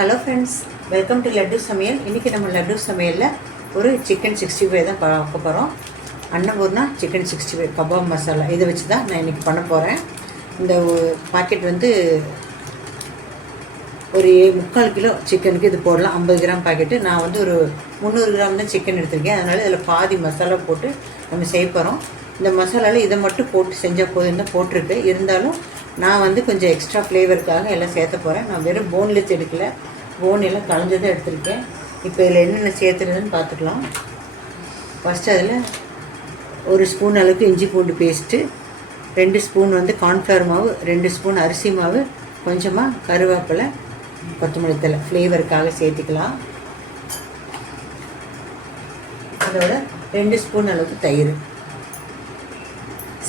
Hello friends, welcome to laddu சமையல். இன்றைக்கி நம்ம லட்டு சமையலில் ஒரு சிக்கன் 65 தான் பார்க்க போகிறோம். அன்னபூர்ணா சிக்கன் 65 கபாப் மசாலா இதை வச்சு தான் நான் இன்றைக்கி பண்ண போகிறேன். இந்த பாக்கெட் வந்து ஒரு 3/4 கிலோ சிக்கனுக்கு இது போடலாம். 50 கிராம் பாக்கெட்டு. நான் வந்து ஒரு 300 கிராம் தான் சிக்கன் எடுத்திருக்கேன். அதனால் இதில் பாதி மசாலா போட்டு நம்ம செய்ய போகிறோம். இந்த மசாலாவில் இதை மட்டும் போட்டு செஞ்சால் போதும் தான் போட்டிருக்கு. இருந்தாலும் நான் வந்து கொஞ்சம் எக்ஸ்ட்ரா ஃப்ளேவருக்காக எல்லாம் சேர்த்த போகிறேன். நான் வெறும் போன்லெஸ் எடுக்கல, போன் எல்லாம் கலந்ததை எடுத்திருக்கேன். இப்போ இதில் என்னென்ன சேர்த்துறதுன்னு பார்த்துக்கலாம். ஃபஸ்ட்டு அதில் 1 ஸ்பூன் அளவுக்கு இஞ்சி பூண்டு பேஸ்ட்டு, 2 ஸ்பூன் வந்து கார்ன்ஃப்ளவர் மாவு, 2 ஸ்பூன் அரிசி மாவு, கொஞ்சமாக கருவேப்பிலை, கொத்தமல்லி தழை ஃப்ளேவருக்காக சேர்த்துக்கலாம். அதோட 2 ஸ்பூன் அளவுக்கு தயிர்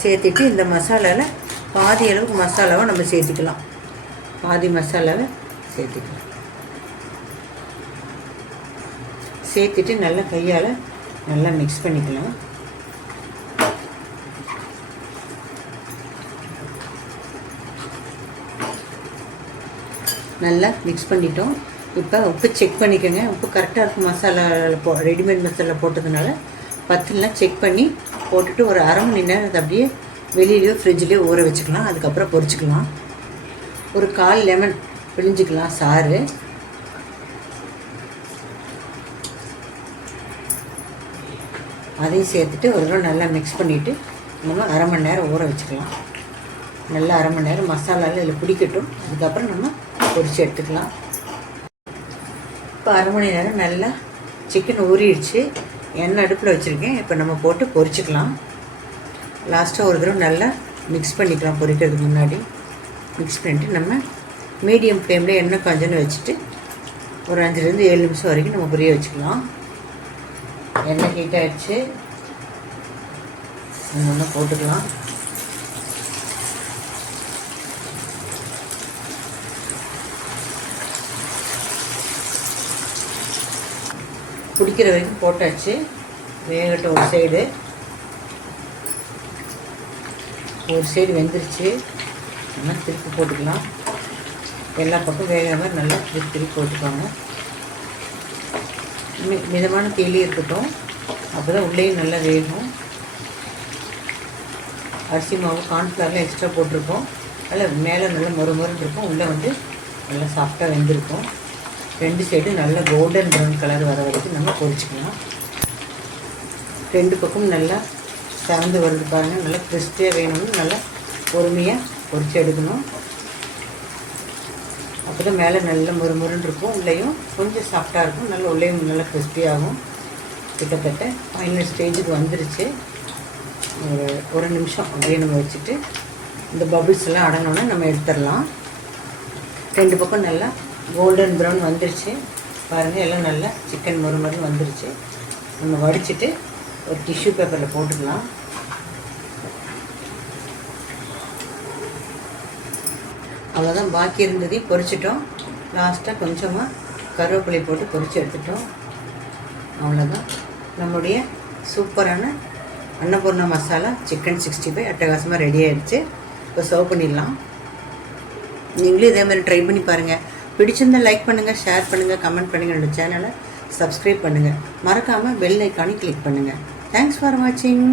சேர்த்துட்டு இந்த மசாலாவில் பாதி அளவுக்கு மசாலாவை நம்ம சேர்த்துக்கலாம். பாதி மசாலாவை சேர்த்துக்கலாம். சேர்த்துட்டு நல்லா கையால் நல்லா மிக்ஸ் பண்ணிக்கலாம். நல்லா மிக்ஸ் பண்ணிட்டோம். இப்போ உப்பு செக் பண்ணிக்கோங்க. உப்பு கரெக்டாக இருக்கும். மசாலாவில் ரெடிமேட் மசாலா போட்டதுனால பத்துலாம் செக் பண்ணி போட்டுட்டு ஒரு அரை மணி நேரம் அதை அப்படியே வெளியிலையோ ஃப்ரிட்ஜ்லேயோ ஊற வச்சுக்கலாம். அதுக்கப்புறம் பொரிச்சிக்கலாம். ஒரு 1/4 லெமன் பிழிஞ்சிக்கலாம் சாறு. அதையும் சேர்த்துட்டு ஒரு தடவை நல்லா மிக்ஸ் பண்ணிவிட்டு நம்ம அரை மணி நேரம் ஊற வச்சுக்கலாம். நல்லா அரை மணி நேரம் மசாலாவில் இதில் பிடிக்கட்டும். அதுக்கப்புறம் நம்ம பொரித்து எடுத்துக்கலாம். இப்போ அரை மணி நேரம் நல்லா சிக்கன் ஊறிடுச்சு. எண்ணெய் அடுப்பில் வச்சுருக்கேன். இப்போ நம்ம போட்டு பொரிச்சிக்கலாம். லாஸ்ட்டாக ஒரு தடவை நல்லா மிக்ஸ் பண்ணிக்கலாம். பொரிக்கிறதுக்கு முன்னாடி மிக்ஸ் பண்ணிவிட்டு நம்ம மீடியம் ஃப்ளேமில் எண்ணெய் கொஞ்சன்னு வச்சுட்டு ஒரு 5லேருந்து 7 நிமிஷம் வரைக்கும் நம்ம பொரிய வச்சுக்கலாம். எண்ணெய் ஹீட் ஆகிடுச்சு. நம்ம போட்டுக்கலாம். பிடிக்கிற வரைக்கும் போட்டாச்சு. வேகட்டும். ஒரு சைடு வெந்துருச்சு. நம்ம திருப்பி போட்டுக்கலாம். எல்லா பக்கம் வேகிற மாதிரி நல்லா திருப்பி போட்டுக்கோங்க. மிதமான தீயிலே இருக்கட்டும். அப்போ தான் உள்ளேயும் நல்லா வேகும். அரிசி மாவு கார்ன்ஃப்ளவர்லாம் எக்ஸ்ட்ரா போட்டிருக்கோம். அதில் மேலே நல்லா மொறுமொறுன்னு இருக்கும். உள்ளே வந்து நல்லா சாஃப்டாக வெந்திருக்கும். 2 சைடு நல்லா கோல்டன் ப்ரௌன் கலர் வர வரைக்கும் நம்ம பொரிச்சிக்கலாம். 2 பக்கம் நல்லா செவந்து வருது பாருங்கள். நல்லா கிறிஸ்பியாக வேணும்னு நல்லா பொறுமையாக பொரிச்சு எடுக்கணும். அப்போ தான் மேலே நல்லா முறுமுறுன்னு இருக்கும். உள்ளேயும் கொஞ்சம் சாஃப்டாக இருக்கும். நல்லா உள்ளேயும் நல்லா கிறிஸ்பியாகும். கிட்டத்தட்ட ஃபைனல் ஸ்டேஜுக்கு வந்துருச்சு. ஒரு நிமிஷம் அப்படியே நம்ம வச்சுட்டு இந்த பபிள்ஸ் எல்லாம் அடங்கினோன்னா நம்ம எடுத்துடலாம். 2 பக்கம் நல்லா கோல்டன் ப்ரௌன் வந்துருச்சு பாருங்கள். எல்லாம் நல்லா சிக்கன் மொறுமொறுன்னு வந்துருச்சு. நம்ம வடிச்சிட்டு ஒரு டிஷ்யூ பேப்பரில் போட்டுக்கலாம். அவ்வளோதான். பாக்கி இருந்ததையும் பொரிச்சிட்டோம். லாஸ்ட்டாக கொஞ்சமாக கருவேப்பிலை போட்டு பொரித்து எடுத்துட்டோம். அவ்வளோதான். நம்முடைய சூப்பரான அன்னபூர்ணா மசாலா சிக்கன் 65 அட்டகாசமாக ரெடி ஆகிடுச்சு. இப்போ சர்வ் பண்ணிடலாம். நீங்களும் இதே மாதிரி ட்ரை பண்ணி பாருங்கள். பிடிச்சிருந்தால் லைக் பண்ணுங்கள், ஷேர் பண்ணுங்கள், கமெண்ட் பண்ணுங்கள். என்னோடய சேனலை சப்ஸ்கிரைப் பண்ணுங்கள். மறக்காமல் பெல் ஐக்கானை கிளிக் பண்ணுங்கள். தேங்க்ஸ் ஃபார் வாட்சிங்.